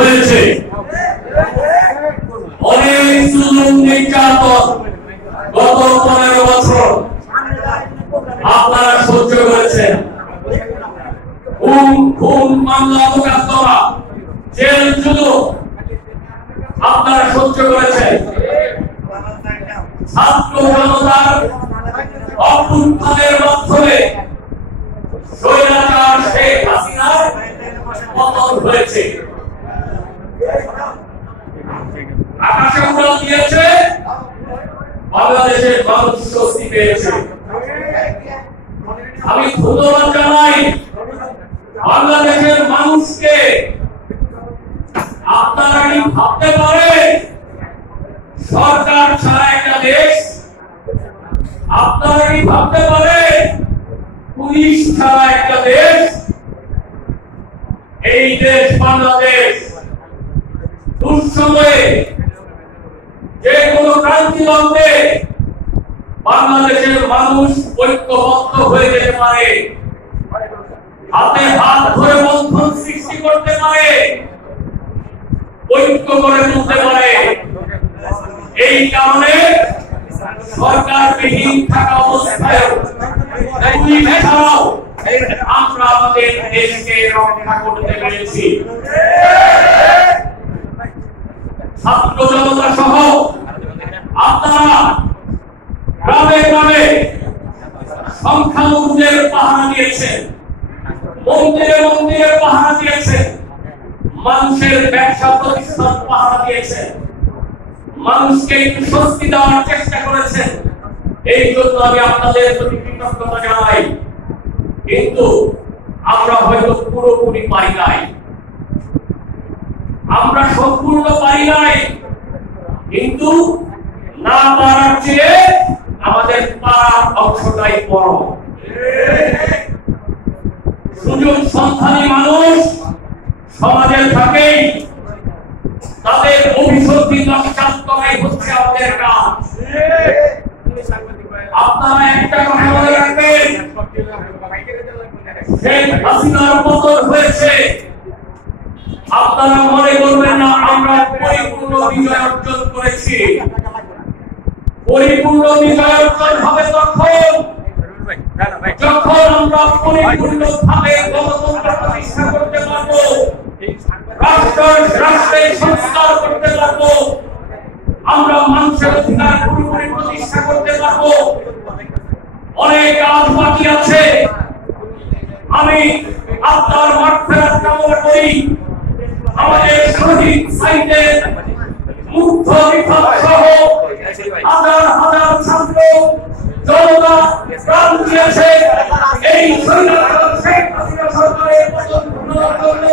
হয়েছে, অনেক জুলুম নির্যাতন গত 15 বছর আপনারা সহ্য করেছেন। খুন মামলা মোকদ্দমা জেল জুলুম আপনারা সহ্য করেছেন। ছাত্র জনতার অভ্যুত্থানের মাধ্যমে স্বৈরাচার শেখ হাসিনার পতন হয়েছে। আকাশে উড়াল দিয়েছে, বাংলাদেশের মানুষ স্বস্তি পেয়েছে। আমি ধন্যবাদ জানাই বাংলাদেশের মানুষকে। আপনারা কি ভাবতে পারেন সরকার ছাড়া একটা দেশ? আপনারা কি ভাবতে পারেন পুলিশ ছাড়া একটা দেশ? এই দেশ বাংলাদেশ দুঃসময়ে যে কোনো ক্রান্তি লগ্নে বাংলাদেশের মানুষ ঐক্যবদ্ধ হয়ে যেতে পারে, হাতে হাত ধরে বন্ধন সৃষ্টি করতে পারে, ঐক্য করে তুলতে পারে। এই কারণে সরকারবিহীন থাকা অবস্থায় পুলিশ ছাড়াও আমরা আমাদের দেশকে রক্ষা করতে পেরেছি। ছাত্র জনতা সহ আপনারা গ্রামে গ্রামে সংখ্যালঘুদের পাহারা দিয়েছেন, মন্দিরে মন্দিরে পাহারা দিয়েছেন, মানুষের ব্যবসা প্রতিষ্ঠান পাহারা দিয়েছেন, মানুষকে একটু স্বস্তি দেওয়ার চেষ্টা করেছেন। এই জন্য আমি আপনাদের প্রতি কৃতজ্ঞতা জানাই। কিন্তু আমরা হয়তো পুরোপুরি পারি নাই, আমরা সম্পূর্ণ পারি নাই। কিন্তু না পারার চেয়ে আমাদের পারার অংশটাই বড়। সুযোগ সন্ধানী মানুষ সমাজে থাকেই, তাদের অভিশপ্তি নস্বাত করাই হচ্ছে আমাদের কাজ। আপনারা একটা কথা মনে রাখবেন, শেখ হাসিনার পতন হয়েছে, আপনারা মনে করবেন না আমরা পরিপূর্ণ বিজয় অর্জন করেছি। পরিপূর্ণ বিজয় অর্জন হবে তখন যখন আমরা পরিপূর্ণভাবে গণতন্ত্র প্রতিষ্ঠা করতে পারবো, রাষ্ট্রের সংস্কার করতে পারবো, আমরা মানুষের অধিকার পুরোপুরি প্রতিষ্ঠা করতে পারবো। অনেক কাজ বাকি আছে। আমি আপনার মাগফিরাত কামনা করি। আমাদের শহীদ সাইদের মুগ্ধ বিভাগ সহ হাজার হাজার ছাত্র জনতা প্রাণ দিয়েছে এই স্বৈরাচার শেখ হাসিনা সরকারের পতন ঘটানোর জন্য।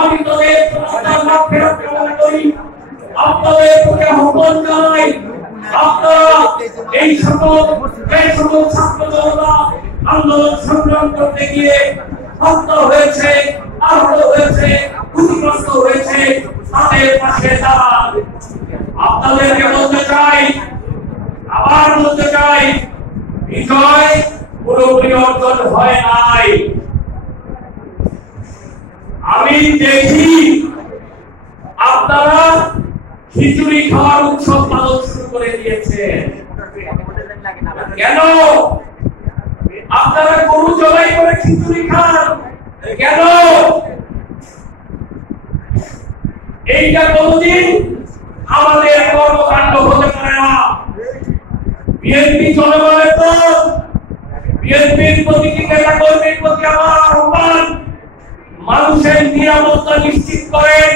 আমি তাদের আপনার মাগফিরাত কামনা করি। আপনাদের প্রতি আহ্বান জানাই, আপনারা এই সকল ছাত্র জনতা আন্দোলন সংগ্রাম করতে গিয়ে হত্যা হয়েছে, আহত হয়েছে, ক্ষতিগ্রস্ত হয়েছে, তাদের পাশে দাঁড়ান। আপনাদেরকে বলতে চাই, আবার বলতে চাই, বিজয় পুরোপুরি অর্জন হয় নাই। আমি দেখি আপনারা খিচুড়ি খাওয়ার উৎসব পালন শুরু করে দিয়েছেন। কেন আপনারা গরু জবাই করে খিচুড়ি খান? কেন? এইটা কোনদিন আমাদের কর্মকাণ্ড হতে পারে না। বিএনপি জনগণের দল, বিএনপির প্রতিটি নেতা কর্মীর প্রতি আমার আহ্বান, মানুষের নিরাপত্তা নিশ্চিত করেন,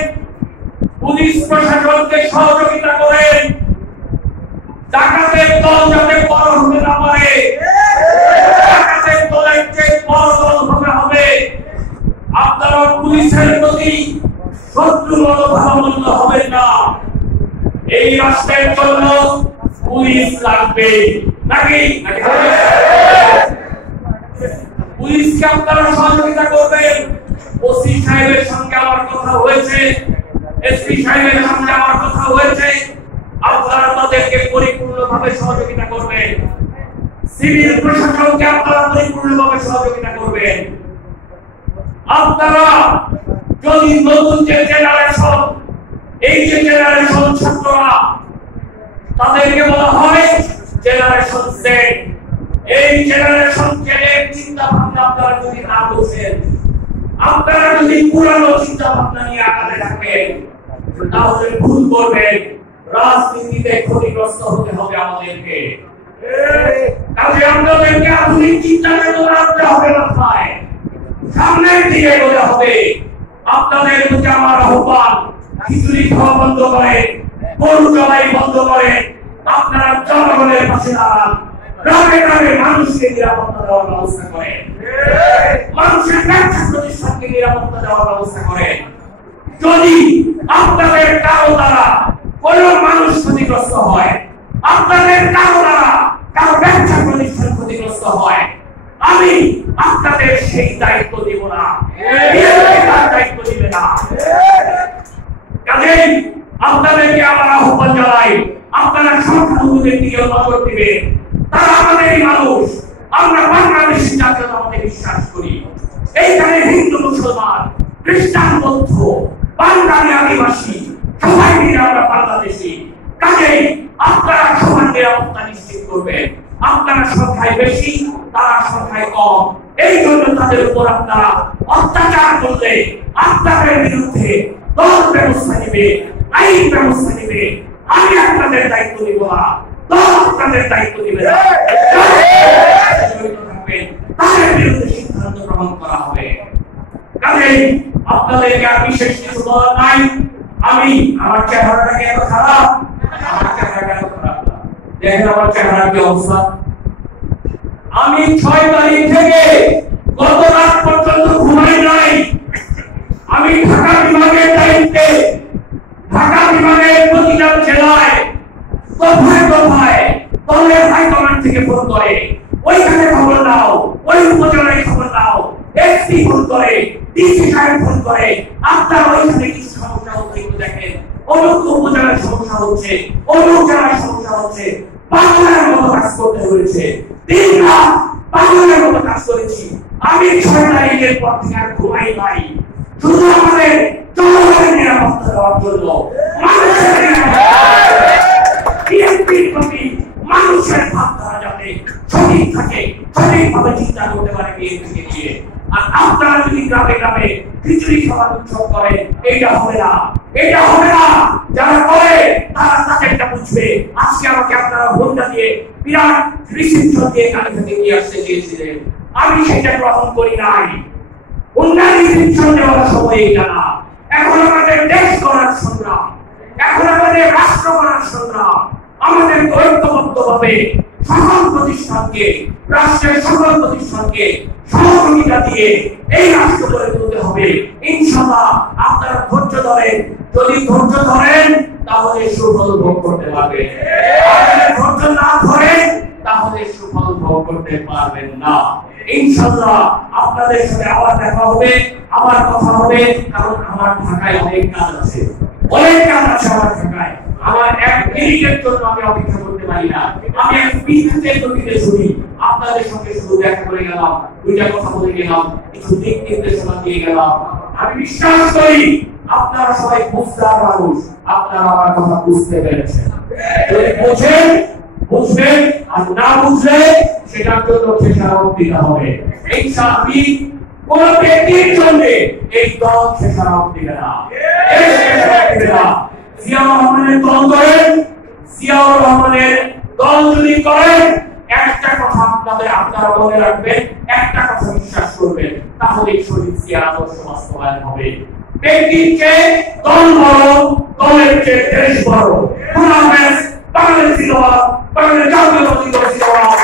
পুলিশ প্রশাসনকে সহযোগিতা করেন, ডাকাতের দল যাতে বড় হতে না পারে, ডাকাতের দলের চেয়ে বড় দল হতে হবে। আপনারা পুলিশের প্রতি শত্রু মনোভাবাপন্ন হবেন না। এই রাষ্ট্রের জন্য পুলিশ লাগবে নাকি? পুলিশকে আপনারা সহযোগিতা করবেন। ওসি সাহেবের সঙ্গে আমার কথা হয়েছে, এসপি সাহেবের সঙ্গে আমার কথা হয়েছে, আপনারা তাদেরকে পরিপূর্ণভাবে সহযোগিতা করবেন। সিভিল প্রশাসনকে আপনারা পরিপূর্ণভাবে সহযোগিতা করবেন। আপনারা যদি নতুন যে জেনারেশন, এই যে জেনারেশন ছাত্ররা, তাদেরকে বলা হয় জেনারেশন জেড। এই জেনারেশন জেডের চিন্তা ভাবনা আপনারা যদি না বুঝেন, আপনারা যদি পুরানো চিন্তা ভাবনা নিয়ে আগাতে থাকেন, তাহলে ভুল করবেন। রাজনীতিতে ক্ষতিগ্রস্ত হতে হবে আমাদেরকে। কাজে আমাদেরকে আধুনিক চিন্তা চেতনা রাখতে হবে মাথায়, সামনের দিকে এগোতে হবে। আপনাদের প্রতি আমার আহ্বান, খিচুড়ি খাওয়া বন্ধ করে, গরু চড়াই বন্ধ করে আপনারা জনগণের পাশে দাঁড়ান। গ্রামে গ্রামে মানুষকে নিরাপত্তা দেওয়ার ব্যবস্থা করেন, মানুষের ব্যবসা প্রতিষ্ঠানকে নিরাপত্তা দেওয়ার ব্যবস্থা করেন। যদি আপনাদের কারো দ্বারা কোন মানুষ ক্ষতিগ্রস্ত হয়, আপনাদের কারো দ্বারা কারো ব্যবসা প্রতিষ্ঠান ক্ষতিগ্রস্ত হয়, আমি আপনাদের সেই দায়িত্ব দিব না, দায়িত্ব দিবে না। কাজেই আপনাদেরকে আমার আহ্বান জানাই, আপনারা সংখ্যালঘুদের দিকে নজর দিবেন। তারা আমাদেরই মানুষ, আমরা বাংলাদেশি জাতীয়তাবাদে বিশ্বাস করি। এইখানে হিন্দু, মুসলমান, খ্রিস্টান, বৌদ্ধ, বাঙালি, আদিবাসী সবাই মিলে আমরা বাংলাদেশি। কাজেই আপনারা সবার নিরাপত্তা নিশ্চিত করবেন। আপনারা সংখ্যায় বেশি, তারা সংখ্যায় কম, এই জন্য তাদের উপর আপনারা অত্যাচার করলে আপনাদের বিরুদ্ধে দল ব্যবস্থা নেবে, আইন ব্যবস্থা নেবে। আমি আপনাদের দায়িত্ব নিব না, দল আপনাদের দায়িত্ব নেবে না। তাদের বিরুদ্ধে সিদ্ধান্ত গ্রহণ করা হবে। কাজেই আপনাদেরকে আর বিশেষ কিছু বলার নাই। আমি আমার চেহারাটাকে এত খারাপ, আমার চেহারাটা এত খারাপ না, দেখেন আমার চেহারা কি অবস্থা। আমি 6 তারিখ থেকে গত রাত পর্যন্ত ঘুমাই নাই। আমি ঢাকা বিভাগের দায়িত্বে, ঢাকা বিভাগের প্রতিটা জেলায় দফায় দফায় দলের হাইকমান্ড থেকে ফোন করে, ওইখানে খবর দাও, ওই উপজেলায় খবর দাও, এসপি ফোন করে, ডিসি সাহেব ফোন করে, আপনার ওইখানে কিছু সমস্যা হচ্ছে দেখেন, অমুক উপজেলায় সমস্যা হচ্ছে, অমুক জেলায় সমস্যা হচ্ছে। বাংলার মতো কাজ করতে হয়েছে, দিন রাত বাংলার মতো কাজ করেছি। আমি 6 তারিখের পর থেকে আর ঘুমাই নাই, শুধু আমাদের জনগণের নিরাপত্তা দেওয়ার জন্য, মানুষের মানুষের ভাবধারা যাতে সঠিক থাকে, সঠিকভাবে চিন্তা করতে পারে বিএনপিকে নিয়ে। আর আপনারা যদি গ্রামে গ্রামে খিচুড়ি খাওয়ার উৎসব করেন, এইটা হবে না, এটা হবে না। যারা করে তারা তাদেরটা বুঝবে। আজকে আমাকে আপনারা ভোটটা দিয়ে বিরাট রিসিপশন দিয়ে কালী থেকে নিয়ে আসতে চেয়েছিলেন, আমি সেটা গ্রহণ করি নাই। উন্নয়ন রিসিপশন দেওয়ার সময় এটা না। এখন আমাদের দেশ গড়ার সংগ্রাম, এখন আমাদের রাষ্ট্র গড়ার সংগ্রাম। আমাদের ঐক্যবদ্ধভাবে সকল প্রতিষ্ঠানকে, রাষ্ট্রের সকল প্রতিষ্ঠানকে সহযোগিতা দিয়ে এই রাষ্ট্র গড়ে তুলতে হবে। ইনশাআল্লাহ আপনারা ধৈর্য ধরেন, যদি ধৈর্য ধরেন তাহলে সুফল ভোগ করতে পারবেন, আর ধৈর্য না ধরেন তাহলে সুফল ভোগ করতে পারবেন না। ইনশাআল্লাহ আপনাদের সাথে আবার দেখা হবে, আবার কথা হবে, কারণ আমার ঢাকায় অনেক কাজ আছে, অনেক কাজ আছে আমার ঢাকায়। আমার এক মিনিটের জন্য আমি অপেক্ষা করতে পারি না। আমি এক বিদ্যুতের গতিতে শুনি, আপনাদের সঙ্গে শুধু দেখা করে গেলাম, দুইটা কথা বলে গেলাম, কিছু দিক নির্দেশনা দিয়ে গেলাম। আমি বিশ্বাস করি আপনারা সবাই বুঝদার মানুষ, আপনারা আমার কথা বুঝতে পেরেছেন। যদি বোঝেন বুঝবেন, আর না বুঝলে সেটার জন্য খেসারত দিতে হবে। ইনশাআল্লাহ কোন ব্যক্তির জন্য এই দল খেসারত দিবে না, দিবে না। জিয়াউর রহমানের দল করেন, জিয়াউর রহমানের দল যদি করেন, একটা কথা আপনারা মনে রাখবেন, একটা কথা বিশ্বাস করবেন, তাহলে শহীদ জিয়ার আদর্শ বাস্তবায়ন হবে। ব্যক্তির চেয়ে দল বড়, দলের চেয়ে দেশ বড়। বাংলাদেশ, বাংলাদেশ জিন্দাবাদ, বাংলাদেশ জাতীয়তাবাদী দল জিন্দাবাদ।